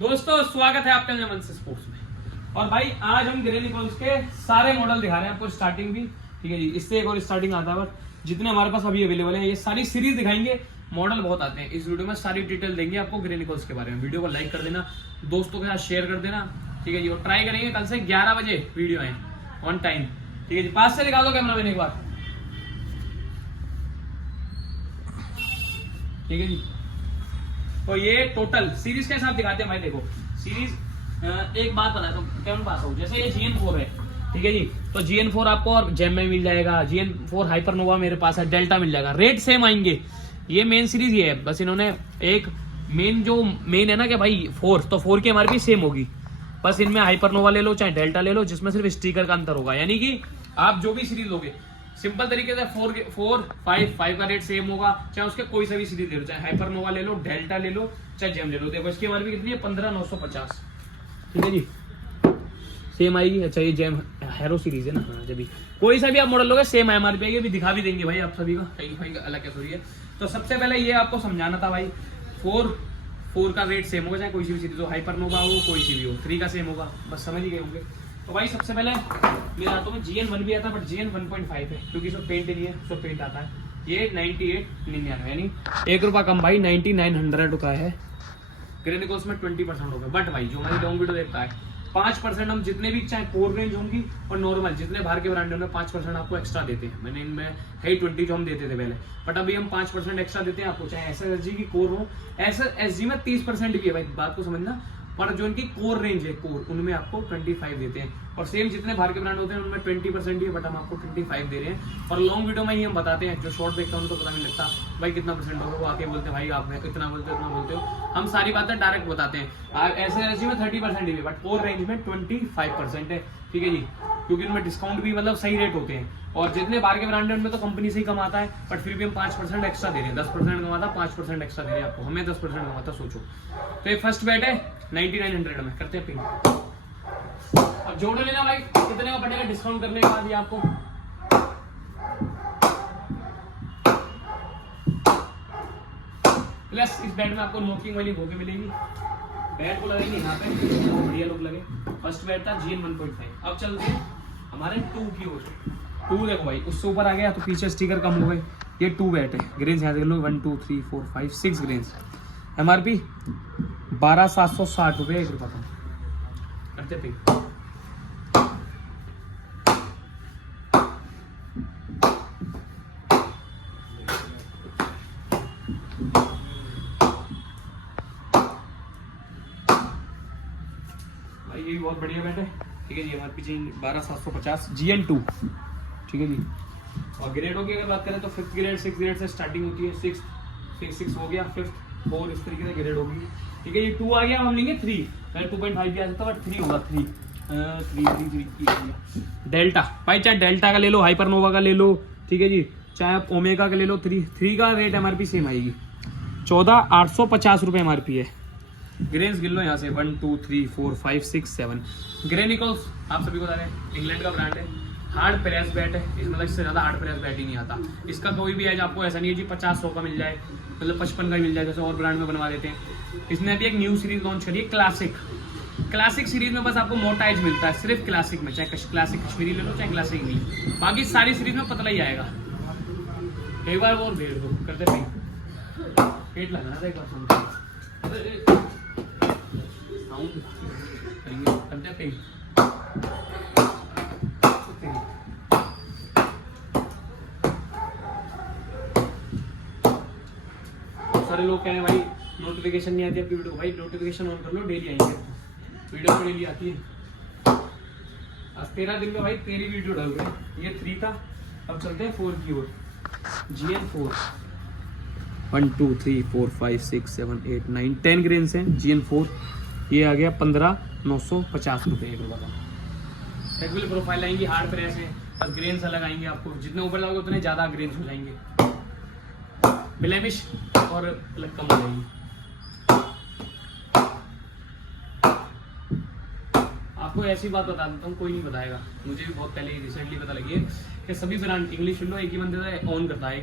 दोस्तों स्वागत है आपके मन से स्पोर्ट्स में। और भाई आज हम ग्रे निकोल्स के सारे मॉडल दिखा रहे हैं आपको, स्टार्टिंग भी ठीक है जी, इससे एक और स्टार्टिंग आता है। जितने हमारे पास अभी अवेलेबल है ये सारी सीरीज दिखाएंगे, मॉडल बहुत आते हैं। इस वीडियो में सारी डिटेल देंगे आपको ग्रे निकोल्स के बारे में। वीडियो को लाइक कर देना, दोस्तों के साथ शेयर कर देना, ठीक है जी। और ट्राई करेंगे कल से 11 बजे वीडियो है ऑन टाइम, ठीक है जी। पास से दिखा दो कैमरा मैन एक बार, ठीक है जी। तो ये टोटल सीरीज के हिसाब दिखाते हैं भाई। देखो सीरीज एक बात बताता हूँ कैमन पास हो, जैसे ये GN4 है, ठीक है जी। तो GN4 आपको और जेम में मिल जाएगा, GN4 हाइपरनोवा मेरे पास है, डेल्टा मिल जाएगा, रेट सेम आएंगे। ये मेन सीरीज ये है, बस इन्होंने एक मेन है ना कि भाई 4, तो 4 की MRP सेम होगी। बस इनमें हाइपरनोवा ले लो चाहे डेल्टा ले लो, जिसमें सिर्फ स्टिकर का अंतर होगा। यानी कि आप जो भी सीरीज लोगे सिंपल तरीके से 4, 5 का रेट सेम होगा, चाहे उसके कोई सा भी सीरीज ले लो, चाहे हाइपरनोवा ले लो, डेल्टा ले लो, चाहे जेम ले लो। देखो इसकी MRP कितनी है, 15,950, ठीक है जी, सेम आएगी। अच्छा ये जेम हैरो सीरीज है ना, हाँ जब भी कोई सा भी आप मॉडल लोगे सेम MRP आएगी। अभी दिखा भी देंगे भाई आप सभी का, कहीं अलग कैसे हो रही है। तो सबसे पहले ये आपको समझाना था भाई, 4 का रेट सेम होगा, चाहे कोई सी भी सीरीज हो, हाइपरनोवा हो कोई सी भी हो, 3 का सेम होगा, बस समझ ही गए होंगे। तो भाई सबसे पहले मेरे हाथों में GN1 भी आता है, बट GN 1.5 है क्योंकि इसमें पेंट नहीं है, उसमें पेंट आता है। ये 98,99 यानी 1 रुपया कम भाई, 9900 का है। ग्रे निकोल्स में 20% होगा। बट भाई जो हमारी लॉन्ग वीडियो देखता है 5% हम जितने भी चाहे कोर रेंज होंगी और नॉर्मल जितने बाहर के ब्रांड में 5% आपको एक्स्ट्रा देते हैं। मैंने इनमें है 20 जो हम देते थे पहले, बट अभी हम 5% एक्स्ट्रा देते हैं आपको, चाहे SSG की कोर हो। SSG में 30% भी है भाई, बात को समझना। पर जो इनकी कोर रेंज है कोर, उनमें आपको 25 देते हैं। और सेम जितने बाहर के ब्रांड होते हैं उनमें 20% ही है, बट हम आपको 25 दे रहे हैं। और लॉन्ग वीडियो में ही हम बताते हैं, जो शॉर्ट देखता है उनको पता नहीं लगता भाई कितना परसेंट होगा। वो आके बोलते हैं भाई आप इतना बोलते हो इतना बोलते हो, हम सारी बातें डायरेक्ट बताते हैं। SSG में 30% ही है, बट कोर रेंज में 25% है, ठीक है जी। क्योंकि उनमें डिस्काउंट भी मतलब सही रेट होते हैं। और जितने बाहर के ब्रांड है उनमें तो कंपनी से ही कमाता है, बट फिर भी हम 5% एक्स्ट्रा दे रहे हैं। 10% कमाता, 5% एक्स्ट्रा दे रहे हैं आपको, हमें 10% कमाता, सोचो। तो ये फर्स्ट बैट है 9900 में, करते हैं पिन। अब जोड़ लेना भाई, कितने का पड़ेगा डिस्काउंट करने के बाद ये आपको। प्लस इस बैट में आपको नोकिंग वाली भोगे मिलेगी। बैट को लगेगी यहाँ पे, बढ़िया लोग लगे। फर्स्ट बैट था GN 1.5। अब चलते हैं हमारे 2 की ओर। 2 देखो भाई, उससे ऊपर आ गया तो पीछे स्टिकर कम हो गए। ये 2 बैट है, ग्रेन्स यहाँ देख लो 1 2 3 4 5 6 ग्रेन्स। MRP 12,760 रुपये, 1 रुपया कम, करते पे। भाई ये भी बहुत बढ़िया बैट है, ठीक है जी। MRP 12,750 GN2, ठीक है जी। और ग्रेडों की अगर बात करें तो 5th ग्रेड 6th ग्रेड से स्टार्टिंग होती है। 6 हो गया, 5th 4 इस तरीके से ग्रेड होगी, ठीक है ये 2 आ गया। हम लेंगे 3, पहले 2.5 भी आ सकता है, बट 3 होगा। 3 डेल्टा भाई, चाहे डेल्टा का ले लो, हाइपरनोवा का ले लो, ठीक है जी, चाहे आप ओमेगा का ले लो। 3 का रेट MRP सेम आएगी, 14,850 रुपये MRP है। ग्रेन्स गिन लो यहाँ से 1 2 3 4 5 6 7। ग्रे निकोल्स आप सभी को बता रहे हैं, इंग्लैंड का ब्रांड है, हार्ड प्रेस बैट है। इस मतलब इससे ज़्यादा हार्ड प्रेस बैट ही नहीं आता। इसका कोई भी एज आपको ऐसा नहीं है जी 50-100 का मिल जाए, मतलब 55 का ही मिल जाए, जैसे और ब्रांड में बनवा देते हैं। इसने अभी एक न्यू सीरीज लॉन्च करी है, क्लासिक सीरीज में। बस आपको मोटा एज मिलता है सिर्फ क्लासिक में, चाहे क्लासिक कश्मीरी ले लो चाहे क्लासिक इंग्लिश, बाकी सारी सीरीज में पतला ही आएगा। एक बार और भेज दो, करते पेट लगाना था एक बार करते पे। सारे लोग कह रहे हैं भाई नोटिफिकेशन नहीं आती आपकी वीडियो। भाई नोटिफिकेशन ऑन कर लो, डेली आएंगे वीडियो, तो डेली आती है। आज 13 दिन में भाई 13 वीडियो डाल रहे। ये 3 था, अब चलते हैं 4 की ओर। GN4 1 2 3 4 5 6 7 8 9 10 ग्रेन्स हैं GN4। ये आ गया 15,950 रुपये, 1 रुपया का। रेगुलर प्रोफाइल आएंगी, हार्ड प्रेस है, बस ग्रेन्स अलग आएंगे आपको। जितने ऊपर जाओगे उतने ज़्यादा ग्रेन्स हो जाएंगे, ब्लेमिश और अलग कम हो जाएगी। आपको ऐसी बात बता देता हूँ, कोई नहीं बताएगा, मुझे भी बहुत पहले रिसेंटली पता लगी है कि सभी ब्रांड इंग्लिश विंडो एक ही बंदा ऑन करता है,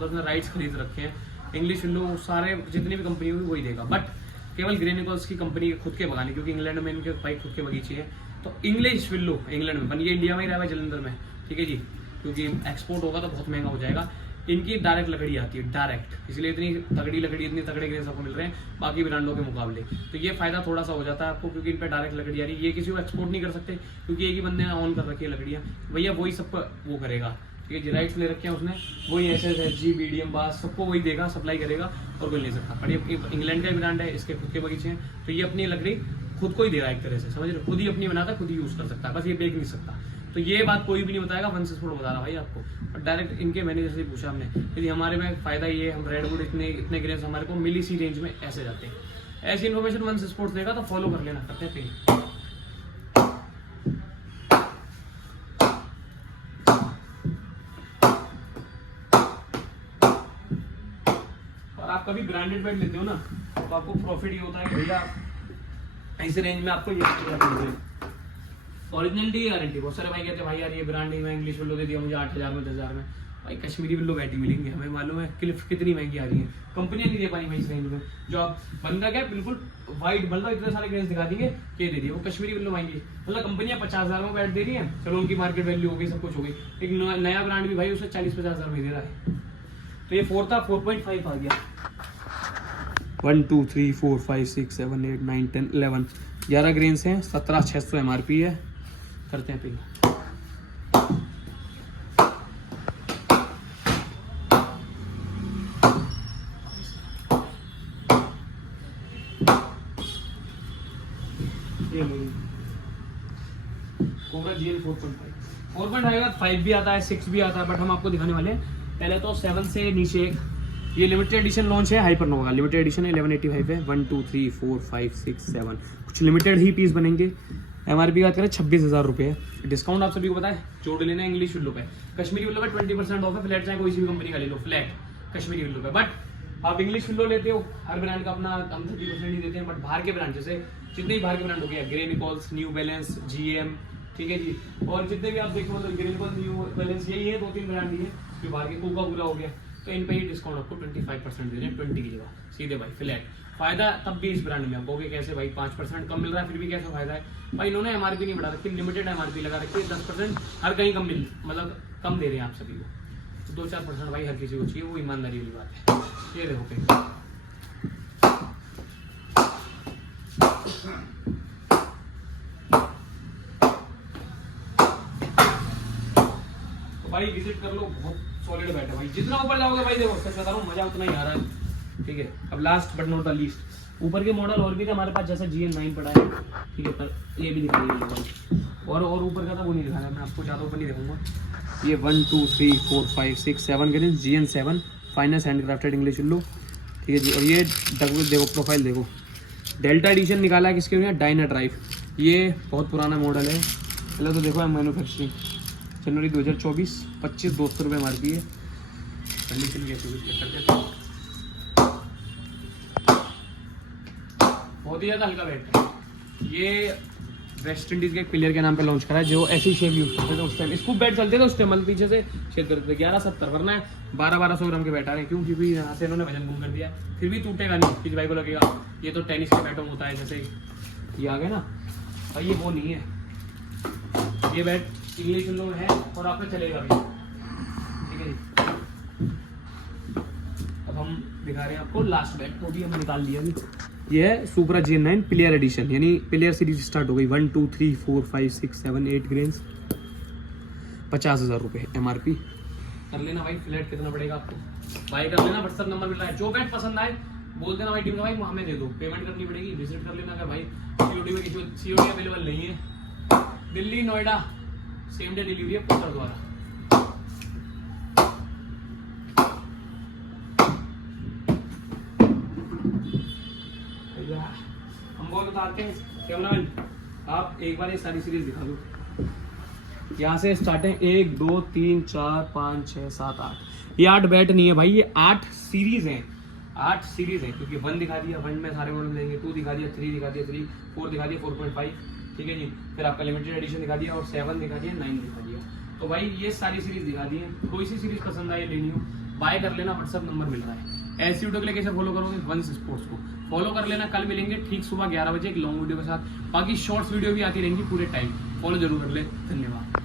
उसने राइट्स खरीद रखे हैं। इंग्लिश विंडो सारे जितनी भी कंपनी होगी वही देगा, बट केवल ग्रे निकोल्स की कंपनी के खुद के बगाने, क्योंकि इंग्लैंड में इनके भाई खुद के बगीचे हैं। तो इंग्लिश विल्लो इंग्लैंड में बन, ये इंडिया में ही रहा है जलंधर में, ठीक है जी, क्योंकि एक्सपोर्ट होगा तो बहुत महंगा हो जाएगा। इनकी डायरेक्ट लकड़ी आती है, डायरेक्ट, इसलिए इतनी तगड़ी लकड़ी, इतने तगड़े ग्रेन्स आपको मिल रहे हैं बाकी ब्रांडों के मुकाबले। तो ये फायदा थोड़ा सा हो जाता है आपको, क्योंकि इन पर डायरेक्ट लकड़ी आ रही है। ये किसी को एक्सपोर्ट नहीं कर सकते, क्योंकि एक ही बंदे ने ऑन कर रखी है लकड़ियाँ, भैया वही सबको वो करेगा, ठीक है जी, राइट्स ले रखे हैं उसने, वही SSG BDM बास सबको वही देगा, सप्लाई करेगा, और कोई ले सकता। पर ये इंग्लैंड का ही ब्रांड है, इसके खुद के बगीचे हैं, तो ये अपनी लकड़ी खुद को ही दे रहा है एक तरह से, समझ रहे हो, खुद ही अपनी बनाता है, खुद ही यूज कर सकता है, बस ये बेच नहीं सकता। तो ये बात कोई भी नहीं बताएगा, वंश स्पोर्ट बता रहा भाई आपको। और डायरेक्ट इनके मैनेजर से पूछा हमने, यदि हमारे में फायदा ये, हम रेडवुड इतने ग्रेन्स हमारे को मिली सी रेंज में ऐसे जाते हैं। ऐसी इन्फॉर्मेशन वंश स्पोर्ट्स देगा तो फॉलो कर लेना, करते हैं। और आप कभी ब्रांडेड बेड लेते हो ना, तो आपको प्रॉफिट ये होता है कि भैया इस रेंज में आपको ये ओरिजिनलिटी की गारंटी। बहुत सारे भाई कहते हैं भाई यार ये ब्रांड नहीं, मैं इंग्लिश विल्लो दे दिया मुझे 8,000 में 10,000 में। भाई कश्मीरी विल्लो बैठी मिलेंगे, हमें मालूम है क्लिफ कितनी महंगी आ रही है, कंपनियां नहीं दे पाई भाई इस रेंज में। जो आप बंदा क्या बिल्कुल वाइट मतलब इतने सारे ग्रेन्स दिखा देंगे कि दे दिए, वो कश्मीरी विल्लो महंगी, मतलब कंपनियां 50,000 में बैठ दे रही है, चलो उनकी मार्केट वैल्यू हो गई, सब कुछ हो गई। एक नया ब्रांड भी भाई उसे 40-50,000 में दे रहा है। तो ये 4 था, 4.5 आ गया। 1 2 3 4 5 6 7 8 9 10 11 11 ग्रेन्स हैं, 17,600 MRP है। करते हैं पिन। कोबरा GN 4.5 5 भी आता है, 6 भी आता है, बट हम आपको दिखाने वाले हैं। पहले तो 7 से नीचे एक ये लिमिटेड एडिशन लॉन्च है, हाइपरनोवा लिमिटेड एडिशन 1185 है। 1 2 3 4 5 6 7 कुछ लिमिटेड ही पीस बनेंगे। MRP बात करें 26,000 रुपये, डिस्काउंट आप सभी को पता है, जोड़ लेना इंग्लिश विल्लो पे। कश्मीरी विल्लो पे 20% ऑफ है, फ्लैट चाहे कोई सी भी कंपनी का ले लो, फ्लैट कश्मीरी विल्लो पे। बट आप इंग्लिश विल्लो लेते हो, हर ब्रांड का अपना हम 30% ही देते हैं, बट बाहर के ब्रांड जैसे जितने भी बाहर के ब्रांड हो गया, grey Nichols, new balance, GM, ठीक है जी, और जितने भी आप देखो मतलब ग्रे निकोल्स, न्यू बैलेंस, यही है 2-3 ब्रांड ही है जो बाहर के, कोका पूरा हो गया, तो इन पे ही डिस्काउंट आपको 25% दे रहे हैं, 20 की जगह सीधे भाई फ्लैट। फायदा तब भी इस ब्रांड में आपको कैसे भाई 5% कम मिल रहा है, फिर भी कैसे फायदा है भाई, इन्होंने MRP नहीं बढ़ा रखी, लिमिटेड MRP लगा रखी है, 10% हर कहीं कम मिल, मतलब कम दे रहे हैं आप सभी को। तो 2-4% भाई हर किसी को चाहिए, वो ईमानदारी वाली बात है। ये देखो कहीं तो भाई विजिट कर लो, बहुत सॉलिड बैठ है भाई। जितना ऊपर जाओगे भाई देखो सच बता रहा हूँ मजा उतना ही आ रहा है, ठीक है। अब last but not the least, ऊपर के मॉडल और भी थे हमारे पास, जैसे GN9 पड़ा है, ठीक है, पर ये भी दिखाइए और ऊपर का था वो नहीं दिखाया, मैं आपको ज़्यादा ऊपर नहीं दिखाऊंगा। ये 1 2 3 4 5 6 7 के लिए GN7 finance handcrafted English willow, ठीक है जी। और ये देखो प्रोफाइल देखो, डेल्टा एडिशन निकाला है किसके लिए, डायना ड्राइव, ये बहुत पुराना मॉडल है। पहले तो देखो मैन्युफैक्चरिंग जनवरी 2024, 25,200 रुपये MRP है। कंडीशन कैसे करते बहुत ही ज़्यादा हल्का बैठ है। ये वेस्ट इंडीज़ के एक प्लेयर के नाम पे लॉन्च करा है, जो ऐसी शेप यूज करते थे उस टाइम, स्कूप बैट चलते थे उस टाइम, मतलब पीछे से शेप करते थे। 1170 वरना है 1200 ग्राम के बैठ आ रहे हैं, क्यों, क्योंकि यहाँ से इन्होंने वजन कम कर दिया, फिर भी टूटेगा नहीं, किसी भाई को लगेगा ये तो टेनिस का बैट होता है, जैसे ये आ गया ना भाई, ये वो नहीं है, ये बैट इंग्लिश विल्लो में है और आप पे चलेगा भी, ठीक है जी। अब हम दिखा रहे हैं आपको लास्ट बैट, वो भी हम निकाल लिया अभी। ये है सुपरा GN9 प्लेयर एडिशन, यानी प्लेयर सीरीज स्टार्ट हो गई। 1 2 3 4 5 6 7 8 ग्रेन्स, 50,000 रुपये MRP। कर लेना भाई, फ्लैट कितना पड़ेगा आपको, बाय कर लेना, व्हाट्सएप नंबर मिल रहा है। जो बैट पसंद आए बोल देना भाई, टीम का भाई हमें दे दो, पेमेंट करनी पड़ेगी, विजिट कर लेना। अगर भाई COD में COD अवेलेबल नहीं है, Delhi Noida same day delivery है पोस्टर द्वारा। हम बहुत बताते हैं कैमरामैन, आप एक बार ये सारी सीरीज दिखा दो। यहाँ से स्टार्टिंग 1 2 3 4 5 6 7 8, ये 8 बैट नहीं है भाई, ये 8 सीरीज हैं, 8 सीरीज हैं, क्योंकि 1 दिखा दिया, 1 में सारे मॉडल मिलेंगे, 2 दिखा दिया, 3 दिखा दिया, 3 4 दिखा दिया, 4.5, ठीक है जी, फिर आपका लिमिटेड एडिशन दिखा दिया, और 7 दिखा दिया, 9 दिखा दिया। तो भाई ये सारी सीरीज दिखा दी है, कोई सी सीरीज पसंद आई लेनी हो बाय कर लेना, व्हाट्सएप नंबर मिल रहा है। ऐसी वीडियो के लिए कैसे फॉलो करोगे, वंश स्पोर्ट्स को फॉलो कर लेना। कल मिलेंगे ठीक सुबह 11 बजे एक लॉन्ग वीडियो के साथ। बाकी शॉर्ट्स वीडियो भी आती रहेंगी पूरे टाइम, फॉलो जरूर कर ले। धन्यवाद।